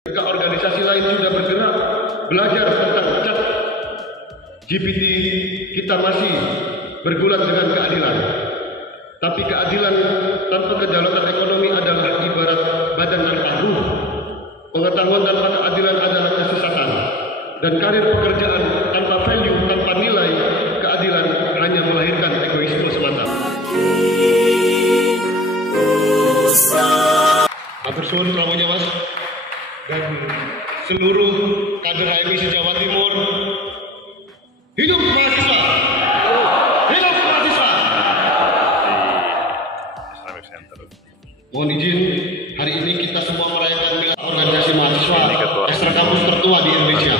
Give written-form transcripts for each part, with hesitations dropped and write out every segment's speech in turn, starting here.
Ketika organisasi lain sudah bergerak belajar tentang chat GPT, kita masih bergulat dengan keadilan. Tapi keadilan tanpa kedaulatan ekonomi adalah ibarat badan tanpa ruh. Pengetahuan tanpa keadilan adalah kesesatan. Dan karir pekerjaan tanpa value, tanpa nilai, keadilan hanya melahirkan egoisme semata. Hatur suwun pramunya Mas, dan seluruh kader HMI se-Jawa Timur. Hidup mahasiswa! Hidup mahasiswa! Mohon izin, hari ini kita semua merayakan milad organisasi mahasiswa ekstra kampus tertua di Indonesia.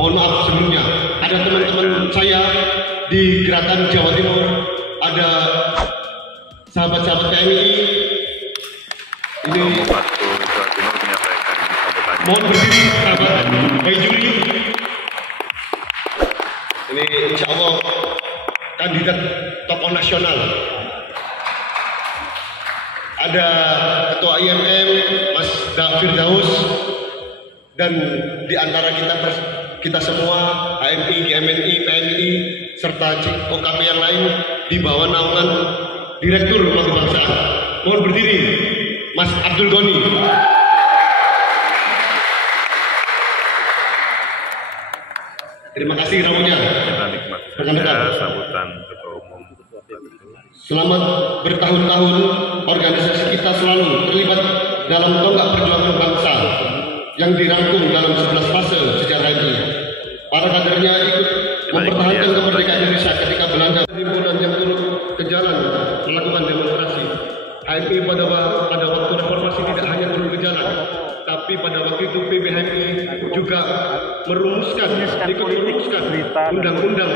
Mohon maaf sebelumnya, ada teman-teman saya di Gerakan Jawa Timur, ada sahabat-sahabat PMI. Ini mohon berdiri, sahabat Bayi Juli. Ini insya Allah kandidat tokoh nasional. Ada Ketua IMM Mas Firdaus, dan di antara kita semua HMI, GMNI, PNI serta OKP yang lain di bawah naungan Direktur Lembaga Kebangsaan. Mohon berdiri, Mas Abdul Goni. Terima kasih ramunya. Rekan-rekan, sambutan Ketua Umum. Selama bertahun-tahun organisasi kita selalu terlibat dalam tonggak perjuangan bangsa yang dirangkum dalam 11 fase sejarah ini. Para kadernya ikut mempertahankan kemerdekaan Indonesia ketika Belanda himpunan yang turut ke jalan melakukan demonstrasi. HMI pada waktu reformasi tidak hanya turun ke jalan, tapi pada waktu itu PBHMI juga ikut merumuskan undang-undang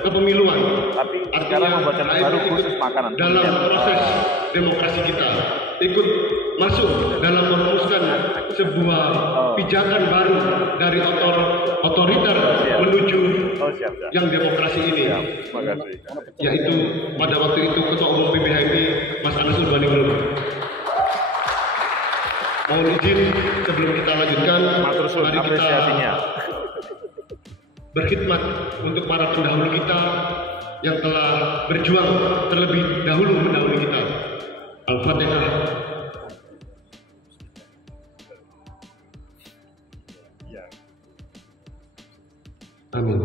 kepemiluan. Artinya HMI ikut dalam proses demokrasi kita, ikut masuk dalam merumuskan sebuah pijakan baru dari otoriter menuju yang demokrasi ini, yaitu pada waktu itu Ketua Umum PBHMI Mas Anas Urbaningrum. Mohon izin sebelum kita lanjutkan, mari kita berkhidmat untuk para pendahulu kita yang telah berjuang terlebih dahulu mendahului kita. Al-Fatihah. Amin.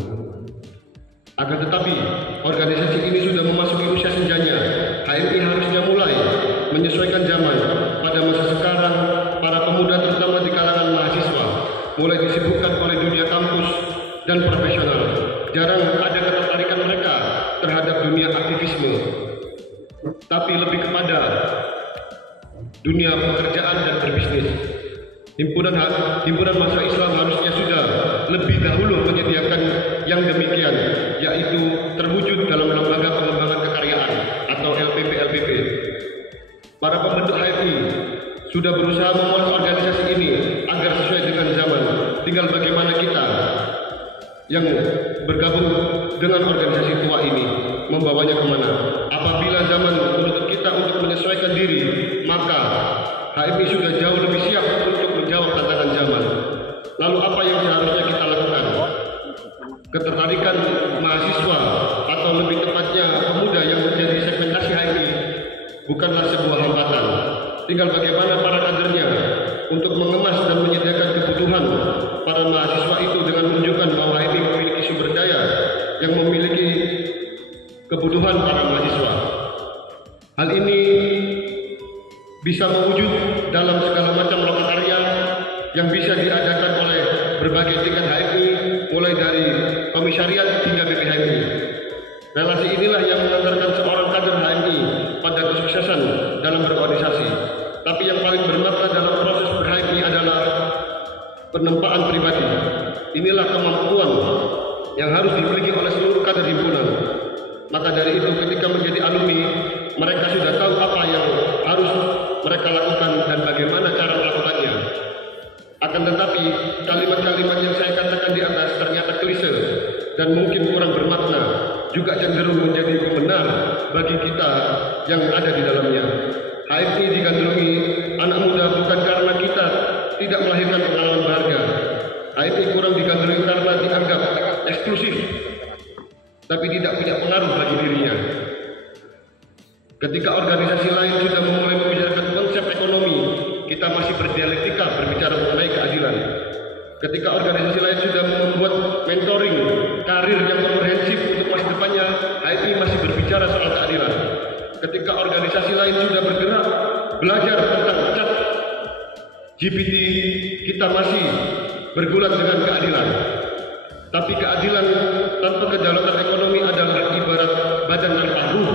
Akan tetapi, organisasi ini sudah memasuki usia senjanya. HMI harusnya mulai menyesuaikan zaman. Pada masa sekarang, para pemuda terutama di kalangan mahasiswa mulai disibukkan oleh dunia kampus dan profesional. Jarang ada ketertarikan mereka terhadap dunia aktivisme, tapi lebih kepada dunia pekerjaan dan berbisnis. Himpunan mahasiswa Islam harusnya sudah lebih dahulu menyediakan yang demikian, yaitu terwujud dalam lembaga pengembangan kekaryaan atau LPP. Para pembentuk HMI sudah berusaha memuat organisasi ini agar sesuai dengan zaman. Tinggal bagaimana kita yang bergabung dengan organisasi tua ini membawanya kemana. Apabila zaman menuntut kita untuk menyesuaikan diri, maka HMI sudah jauh lebih siap untuk menjawab tantangan zaman. Lalu apa yang seharusnya kita lakukan? Ketertarikan mahasiswa atau lebih tepatnya pemuda yang menjadi segmentasi HMI bukanlah sebuah hambatan. Tinggal bagaimana para kadernya untuk mengemas dan menyediakan kebutuhan para mahasiswa itu dengan menunjukkan bahwa HMI memiliki sumber daya yang memiliki kebutuhan para mahasiswa. Hal ini bisa mewujud dalam segala macam lokakarya yang bisa diadakan oleh berbagai tingkat HMI, mulai dari komisariat hingga BPHMI. Relasi inilah yang mengantarkan seorang kader HMI pada kesuksesan dalam berorganisasi. Tapi yang paling bermakna dalam proses ber-HMI adalah penempaan pribadi. Inilah kemampuan yang harus dimiliki oleh seluruh kader himpunan. Maka dari itu, ketika menjadi alumni, mereka sudah tahu apa yang harus mereka lakukan dan bagaimana cara melakukannya. Akan tetapi, kalimat-kalimat yang saya katakan di atas ternyata klise dan mungkin kurang bermakna, juga cenderung menjadi benar bagi kita yang ada di dalamnya. HMI digandrungi anak muda bukan karena kita tidak melahirkan pengalaman berharga. HMI kurang digandrungi karena dianggap eksklusif, tapi tidak punya pengaruh bagi dirinya. Ketika organisasi lain sudah memulai membicarakan konsep ekonomi, kita masih berdialektika berbicara mengenai keadilan. Ketika organisasi lain sudah membuat mentoring karir yang komprehensif untuk masa depannya, HMI masih berbicara soal keadilan. Ketika organisasi lain sudah bergerak belajar tentang chat GPT, kita masih bergulat dengan keadilan. Tapi keadilan tanpa kedaulatan ekonomi adalah ibarat badan tanpa ruh.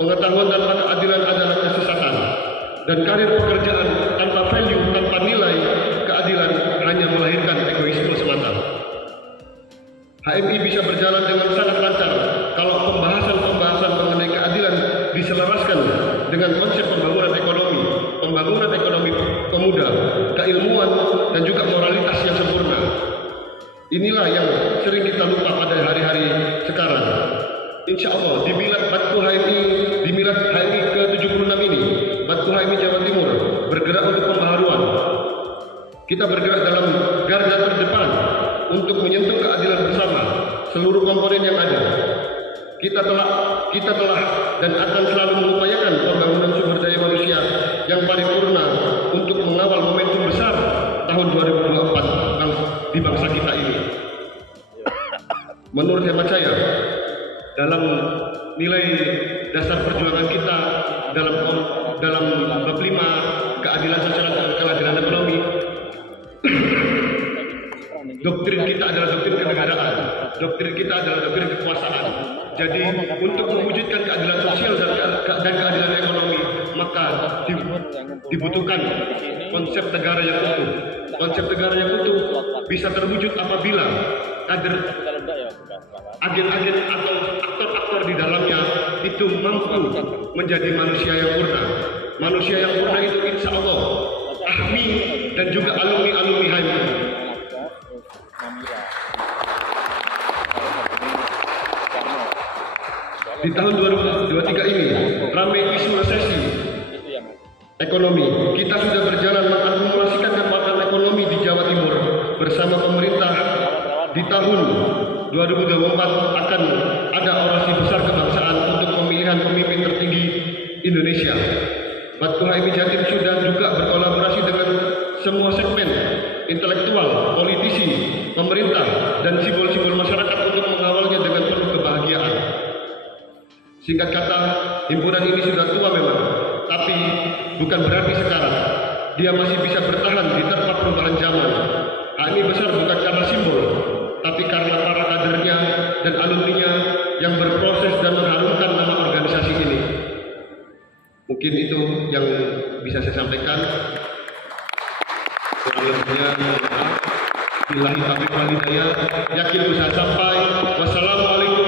Pengetahuan tanpa keadilan adalah kesesatan. Dan karir pekerjaan tanpa value, tanpa nilai, keadilan hanya melahirkan egoisme semata. HMI bisa berjalan dengan sangat lancar kalau pembahasan mengenai keadilan diselaraskan dengan konsep pembangunan ekonomi pemuda, keilmuan, dan juga moralitas yang sempurna. Inilah yang sering kita lupa pada hari-hari sekarang. Insya Allah di milad HMI ke-76 ini, Batku HMI Jawa Timur bergerak untuk pembaharuan. Kita bergerak dalam garda terdepan untuk menyentuh keadilan bersama seluruh komponen yang ada. Kita telah dan akan selalu mengupayakan pembangunan sumber daya manusia yang paripurna untuk mengawal momentum besar tahun 2024 di bangsa kita ini. Menurut hemat saya, dalam nilai dasar perjuangan kita dalam bab 5 keadilan sosial dan keadilan ekonomi, doktrin kita adalah doktrin kenegaraan, doktrin kita adalah doktrin kekuasaan. Jadi untuk mewujudkan keadilan sosial dan keadilan ekonomi, maka dibutuhkan konsep negara yang utuh. Konsep negara yang utuh bisa terwujud apabila kader, agen-agen atau aktor-aktor di dalamnya itu mampu menjadi manusia yang murna. Manusia yang murna itu insya Allah ahmi dan juga alumni-alumni HMI. Di tahun 2023 ini ramai isu resesi ekonomi. Kita sudah berjalan mengakumulasikan kekuatan ekonomi di Jawa Timur bersama pemerintah. Di tahun 2024 akan ada orasi besar kebangsaan untuk pemilihan pemimpin tertinggi Indonesia. Batku HMI Jatim sudah juga berkolaborasi dengan semua segmen intelektual, politisi, pemerintah, dan simbol-simbol masyarakat untuk mengawalnya dengan penuh kebahagiaan. Singkat kata, himpunan ini sudah tua memang, tapi bukan berarti sekarang dia masih bisa bertahan di terpa perubahan zaman. HMI besar bukan karena simbol, tapi karena para kadernya dan alumninya yang berproses dan mengharumkan nama organisasi ini. Mungkin itu yang bisa saya sampaikan. Kurang lebihnya, billahi taufiq wal hidayah. Yakin bisa sampai. Wassalamualaikum